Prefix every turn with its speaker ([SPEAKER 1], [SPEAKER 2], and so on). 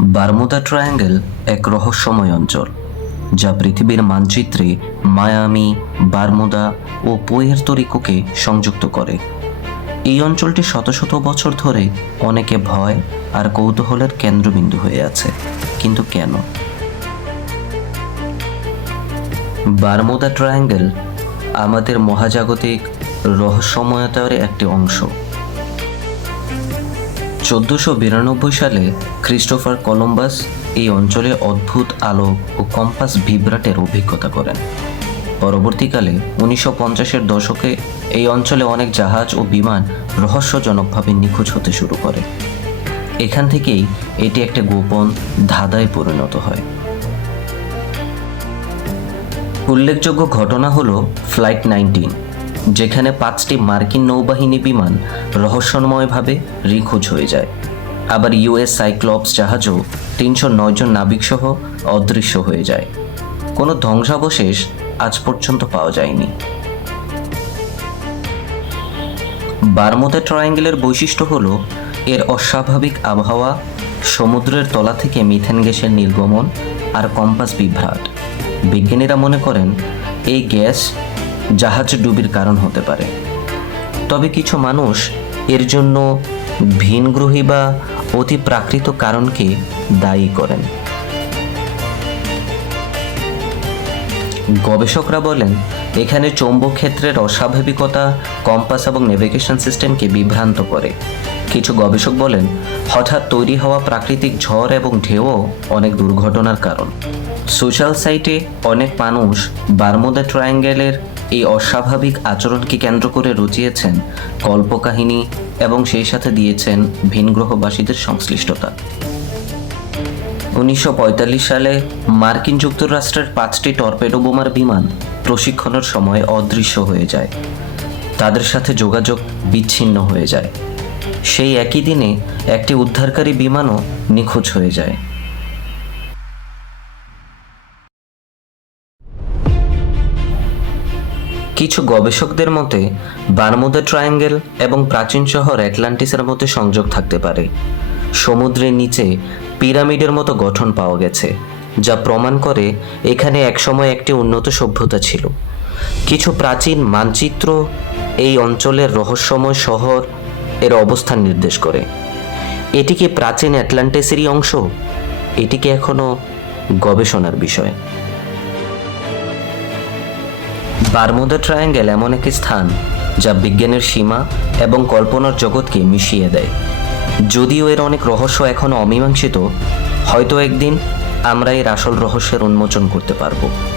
[SPEAKER 1] Bermuda triangle এক রহস্যময় অঞ্চল, যা পৃথিবীর মানচিত্রে মায়ামি, বারমুদা ও পুয়ের্তোরিকোকে সংযুক্ত করে। এই অঞ্চলটি শত শত বছর ধরে অনেকে ভয় আর কৌতূহলের কেন্দ্রবিন্দু হয়ে আছে। কিন্তু কেন? বারমুদা ট্রায়াঙ্গেল আমাদের মহাজাগতিক রহস্যময়তার একটি অংশ। চোদ্দোশো বিরানব্বই সালে ক্রিস্টোফার কলম্বাস এই অঞ্চলে অদ্ভুত আলো ও কম্পাস ভিব্রাটের অভিজ্ঞতা করেন। পরবর্তীকালে উনিশশো পঞ্চাশের দশকে এই অঞ্চলে অনেক জাহাজ ও বিমান রহস্যজনকভাবে নিখোঁজ হতে শুরু করে। এখান থেকেই এটি একটা গোপন ধাঁধায় পরিণত হয়। উল্লেখযোগ্য ঘটনা হলো ফ্লাইট নাইনটিন। যেখানে পাঁচটি মার্কিন নৌবাহিনী বিমান রহস্যময়ভাবে নিখোঁজ হয়ে যায়। আবার ইউএস সাইক্লপস জাহাজও তিনশো জন নাবিকসহ অদৃশ্য হয়ে যায়। কোনো ধ্বংসাবশেষ আজ পর্যন্ত পাওয়া যায়নি। বারমুদা ট্রায়াঙ্গেলের বৈশিষ্ট্য হল, এর অস্বাভাবিক আবহাওয়া, সমুদ্রের তলা থেকে মিথেন গ্যাসের নির্গমন আর কম্পাস বিভ্রাট। বিজ্ঞানীরা মনে করেন, এই গ্যাস জাহাজ ডুবির কারণ হতে পারে। তবে কিছু মানুষ এর জন্য ভিনগ্রহী বা অতি প্রাকৃত কারণকে দায়ী করেন। গবেষকরা বলেন, এখানে চৌম্বক ক্ষেত্রের অস্বাভাবিকতা, কম্পাস এবং নেভিগেশন সিস্টেমকে বিভ্রান্ত করে। কিছু গবেষক বলেন, হঠাৎ তৈরি হওয়া প্রাকৃতিক ঝড় এবং ঢেউও অনেক দুর্ঘটনার কারণ। সোশ্যাল সাইটে অনেক মানুষ বারমুদা ট্রায়াঙ্গেলের এই অস্বাভাবিক আচরণকে কেন্দ্র করে রচিয়েছেন কল্পকাহিনী এবং সেই সাথে দিয়েছেন ভিনগ্রহবাসীদের সংশ্লিষ্টতা। উনিশশো পঁয়তাল্লিশ সালে মার্কিন যুক্তরাষ্ট্রের পাঁচটি টর্পেডো বোমার বিমান প্রশিক্ষণের সময় অদৃশ্য হয়ে যায়। তাদের সাথে যোগাযোগ বিচ্ছিন্ন হয়ে যায়। সেই একই দিনে একটি উদ্ধারকারী বিমানও নিখোঁজ হয়ে যায়। কিছু গবেষকদের মতে, বারমুদা ট্রায়াঙ্গেল এবং প্রাচীন শহর অ্যাটলান্টিসের মধ্যে সংযোগ থাকতে পারে। সমুদ্রের নিচে পিরামিডের মতো গঠন পাওয়া গেছে, যা প্রমাণ করে এখানে একসময় একটি উন্নত সভ্যতা ছিল। কিছু প্রাচীন মানচিত্র এই অঞ্চলের রহস্যময় শহর এর অবস্থান নির্দেশ করে। এটি কি প্রাচীন অ্যাটলান্টিসেরই অংশ? এটি কি এখনও গবেষণার বিষয়? বারমুদা ট্রায়াঙ্গেল এমন একটি স্থান যা বিজ্ঞানের সীমা এবং কল্পনার জগৎকে মিশিয়ে দেয়। যদিও এর অনেক রহস্য এখনও অমীমাংসিত, হয়তো একদিন আমরা এর আসল রহস্যের উন্মোচন করতে পারব।